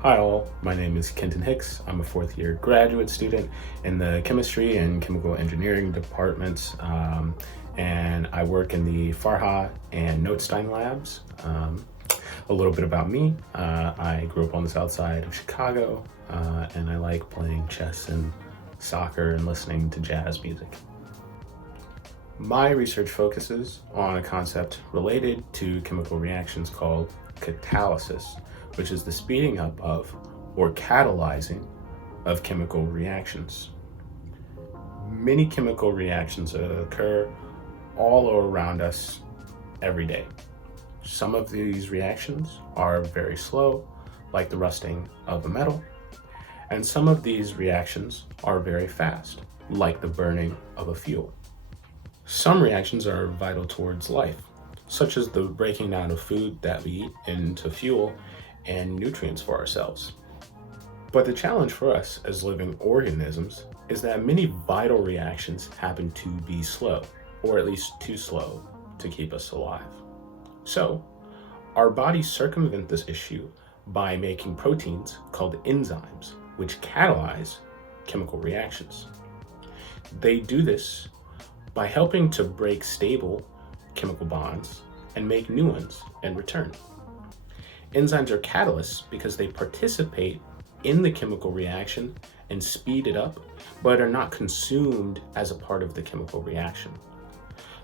Hi all, my name is Kenton Hicks. I'm a fourth year graduate student in the chemistry and chemical engineering departments, and I work in the Farha and Notestein labs. A little bit about me, I grew up on the south side of Chicago, and I like playing chess and soccer and listening to jazz music. My research focuses on a concept related to chemical reactions called catalysis, which is the speeding up of or catalyzing of chemical reactions. Many chemical reactions occur all around us every day. Some of these reactions are very slow, like the rusting of a metal, and some of these reactions are very fast, like the burning of a fuel. Some reactions are vital towards life, such as the breaking down of food that we eat into fuel and nutrients for ourselves. But the challenge for us as living organisms is that many vital reactions happen to be slow, or at least too slow to keep us alive. So, our bodies circumvent this issue by making proteins called enzymes, which catalyze chemical reactions. They do this by helping to break stable chemical bonds and make new ones in return. Enzymes are catalysts because they participate in the chemical reaction and speed it up, but are not consumed as a part of the chemical reaction.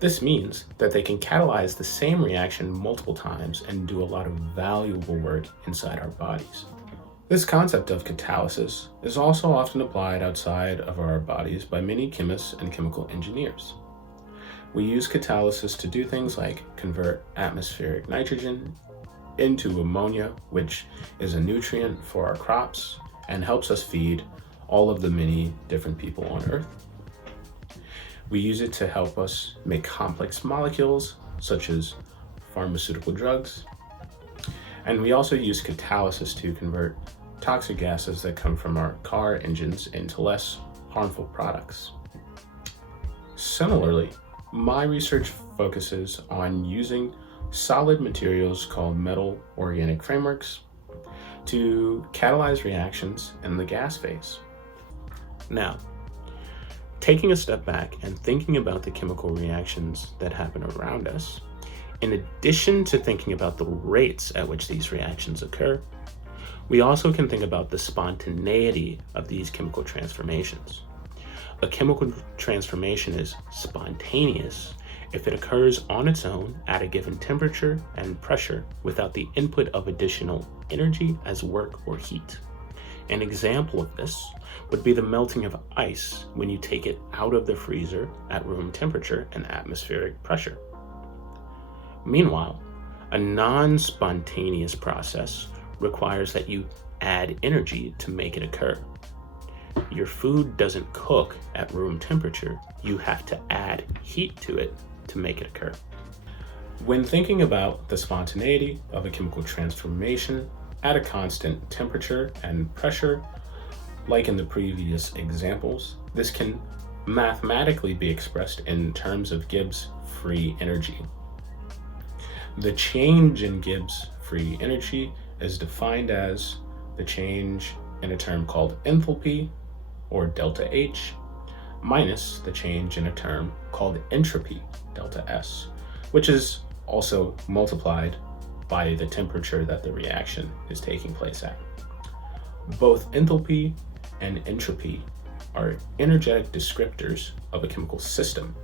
This means that they can catalyze the same reaction multiple times and do a lot of valuable work inside our bodies. This concept of catalysis is also often applied outside of our bodies by many chemists and chemical engineers. We use catalysis to do things like convert atmospheric nitrogen into ammonia, which is a nutrient for our crops and helps us feed all of the many different people on Earth. We use it to help us make complex molecules, such as pharmaceutical drugs. And we also use catalysis to convert toxic gases that come from our car engines into less harmful products. Similarly, my research focuses on using solid materials called metal organic frameworks to catalyze reactions in the gas phase. Now, taking a step back and thinking about the chemical reactions that happen around us, in addition to thinking about the rates at which these reactions occur, we also can think about the spontaneity of these chemical transformations. A chemical transformation is spontaneous if it occurs on its own at a given temperature and pressure without the input of additional energy as work or heat. An example of this would be the melting of ice when you take it out of the freezer at room temperature and atmospheric pressure. Meanwhile, a non-spontaneous process requires that you add energy to make it occur. Your food doesn't cook at room temperature, you have to add heat to it to make it occur. When thinking about the spontaneity of a chemical transformation at a constant temperature and pressure, like in the previous examples, this can mathematically be expressed in terms of Gibbs free energy. The change in Gibbs free energy is defined as the change in a term called enthalpy, or delta H, minus the change in a term called entropy, delta S, which is also multiplied by the temperature that the reaction is taking place at. Both enthalpy and entropy are energetic descriptors of a chemical system.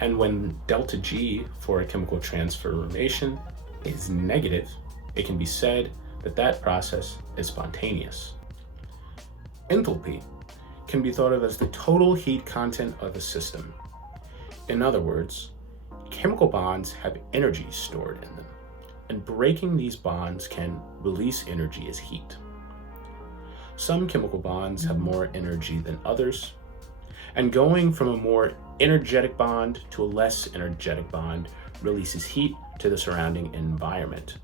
And when delta G for a chemical transformation is negative, it can be said that that process is spontaneous. Enthalpy can be thought of as the total heat content of a system. In other words, chemical bonds have energy stored in them, and breaking these bonds can release energy as heat. Some chemical bonds have more energy than others, and going from a more energetic bond to a less energetic bond releases heat to the surrounding environment.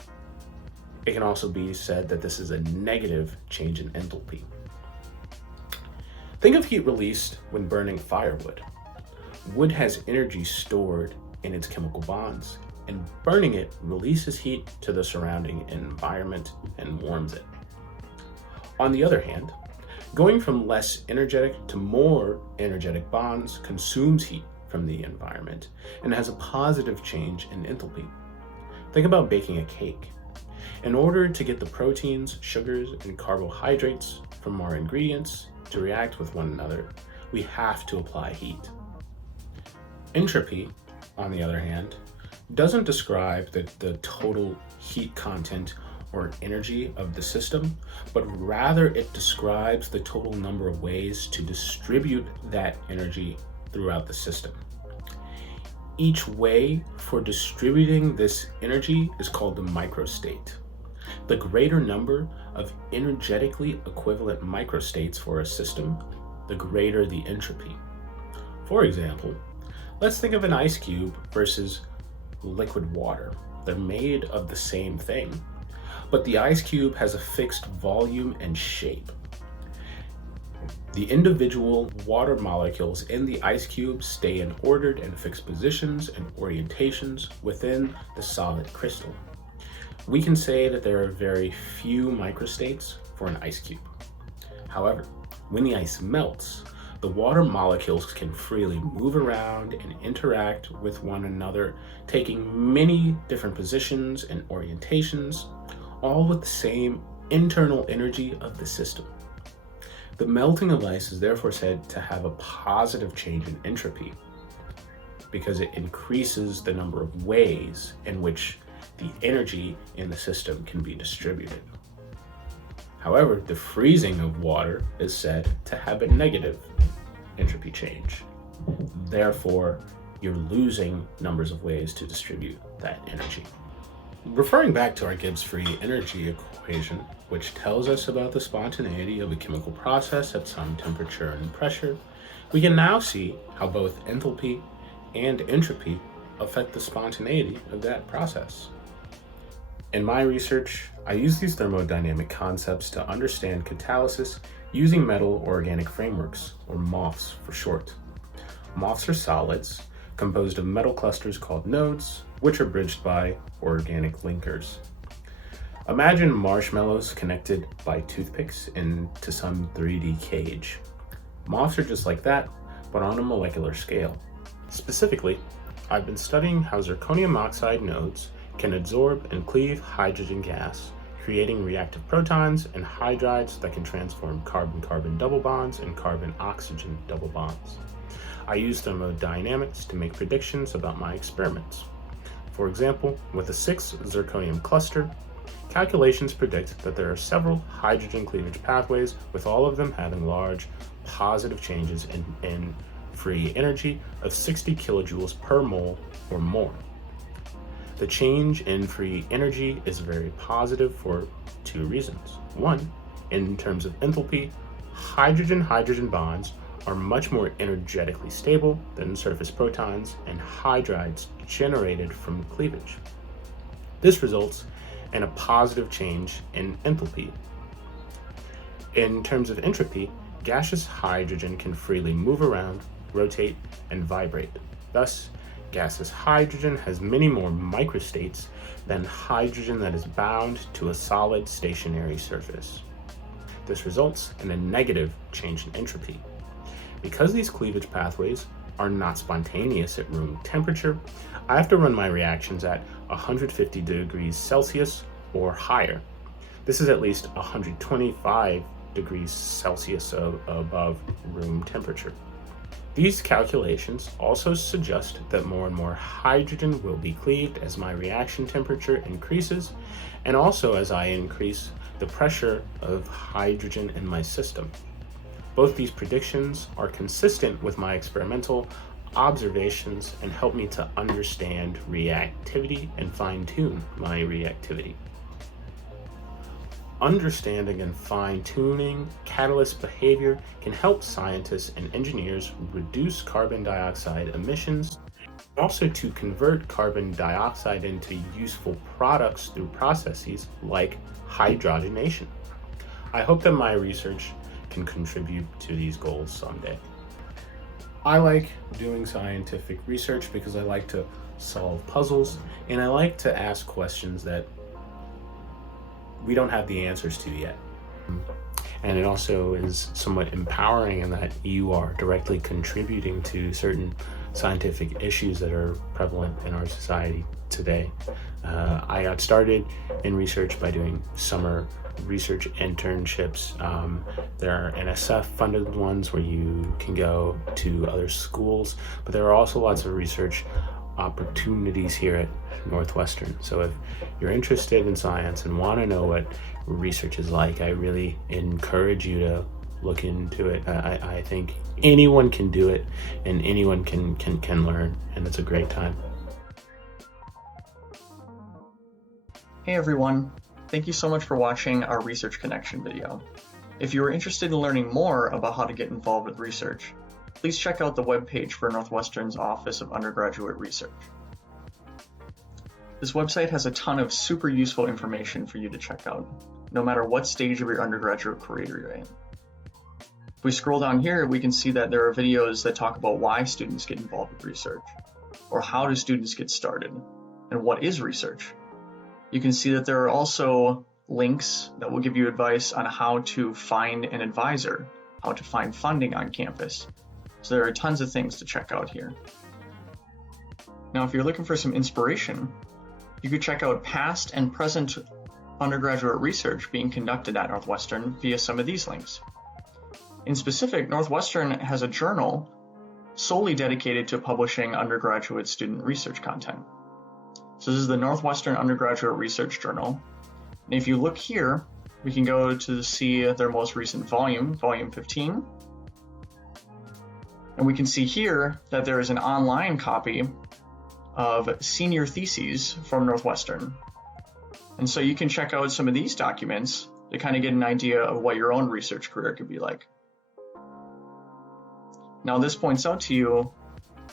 It can also be said that this is a negative change in enthalpy. Think of heat released when burning firewood. Wood has energy stored in its chemical bonds, and burning it releases heat to the surrounding environment and warms it. On the other hand, going from less energetic to more energetic bonds consumes heat from the environment and has a positive change in enthalpy. Think about baking a cake. In order to get the proteins, sugars, and carbohydrates from our ingredients to react with one another, we have to apply heat. Entropy, on the other hand, doesn't describe the total heat content or energy of the system, but rather it describes the total number of ways to distribute that energy throughout the system. Each way for distributing this energy is called the microstate. The greater number of energetically equivalent microstates for a system, the greater the entropy. For example, let's think of an ice cube versus liquid water. They're made of the same thing, but the ice cube has a fixed volume and shape. The individual water molecules in the ice cube stay in ordered and fixed positions and orientations within the solid crystal. We can say that there are very few microstates for an ice cube. However, when the ice melts, the water molecules can freely move around and interact with one another, taking many different positions and orientations, all with the same internal energy of the system. The melting of ice is therefore said to have a positive change in entropy because it increases the number of ways in which the energy in the system can be distributed. However, the freezing of water is said to have a negative entropy change. Therefore, you're losing numbers of ways to distribute that energy. Referring back to our Gibbs free energy equation, which tells us about the spontaneity of a chemical process at some temperature and pressure, we can now see how both enthalpy and entropy affect the spontaneity of that process. In my research, I use these thermodynamic concepts to understand catalysis using metal organic frameworks, or MOFs for short. MOFs are solids composed of metal clusters called nodes, which are bridged by organic linkers. Imagine marshmallows connected by toothpicks into some 3D cage. MOFs are just like that, but on a molecular scale. Specifically, I've been studying how zirconium oxide nodes can absorb and cleave hydrogen gas, creating reactive protons and hydrides that can transform carbon-carbon double bonds and carbon-oxygen double bonds. I use thermodynamics to make predictions about my experiments. For example, with a 6 zirconium cluster, calculations predict that there are several hydrogen cleavage pathways, with all of them having large positive changes in free energy of 60 kilojoules per mole or more. The change in free energy is very positive for two reasons. One, in terms of enthalpy, hydrogen-hydrogen bonds are much more energetically stable than surface protons and hydrides generated from cleavage. This results in a positive change in enthalpy. In terms of entropy, gaseous hydrogen can freely move around, rotate, and vibrate. Thus, gaseous hydrogen has many more microstates than hydrogen that is bound to a solid stationary surface. This results in a negative change in entropy. Because these cleavage pathways are not spontaneous at room temperature, I have to run my reactions at 150 degrees Celsius or higher. This is at least 125 degrees Celsius above room temperature. These calculations also suggest that more and more hydrogen will be cleaved as my reaction temperature increases, and also as I increase the pressure of hydrogen in my system. Both these predictions are consistent with my experimental observations and help me to understand reactivity and fine-tune my reactivity. Understanding and fine-tuning catalyst behavior can help scientists and engineers reduce carbon dioxide emissions, and also to convert carbon dioxide into useful products through processes like hydrogenation. I hope that my research can contribute to these goals someday. I like doing scientific research because I like to solve puzzles, and I like to ask questions that we don't have the answers to yet. And it also is somewhat empowering in that you are directly contributing to certain scientific issues that are prevalent in our society today. I got started in research by doing summer research internships. There are NSF funded ones where you can go to other schools, but there are also lots of research opportunities here at Northwestern. So if you're interested in science and want to know what research is like, I really encourage you to look into it. I think anyone can do it, and anyone can learn, and it's a great time. Hey everyone, thank you so much for watching our Research Connection video. If you are interested in learning more about how to get involved with research, please check out the webpage for Northwestern's Office of Undergraduate Research. This website has a ton of super useful information for you to check out, no matter what stage of your undergraduate career you're in. If we scroll down here, we can see that there are videos that talk about why students get involved with research, or how do students get started, and what is research. You can see that there are also links that will give you advice on how to find an advisor, how to find funding on campus. So there are tons of things to check out here. Now, if you're looking for some inspiration, you could check out past and present undergraduate research being conducted at Northwestern via some of these links. In specific, Northwestern has a journal solely dedicated to publishing undergraduate student research content. So this is the Northwestern Undergraduate Research Journal. And if you look here, we can go to see their most recent volume, volume 15. And we can see here that there is an online copy of senior theses from Northwestern. And so you can check out some of these documents to kind of get an idea of what your own research career could be like. Now, this points out to you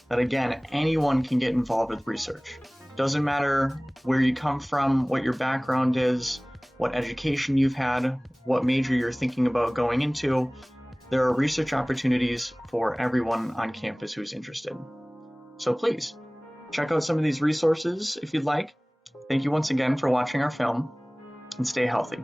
that, again, anyone can get involved with research. Doesn't matter where you come from, what your background is, what education you've had, what major you're thinking about going into. There are research opportunities for everyone on campus who's interested. So please, check out some of these resources if you'd like. Thank you once again for watching our film, and stay healthy.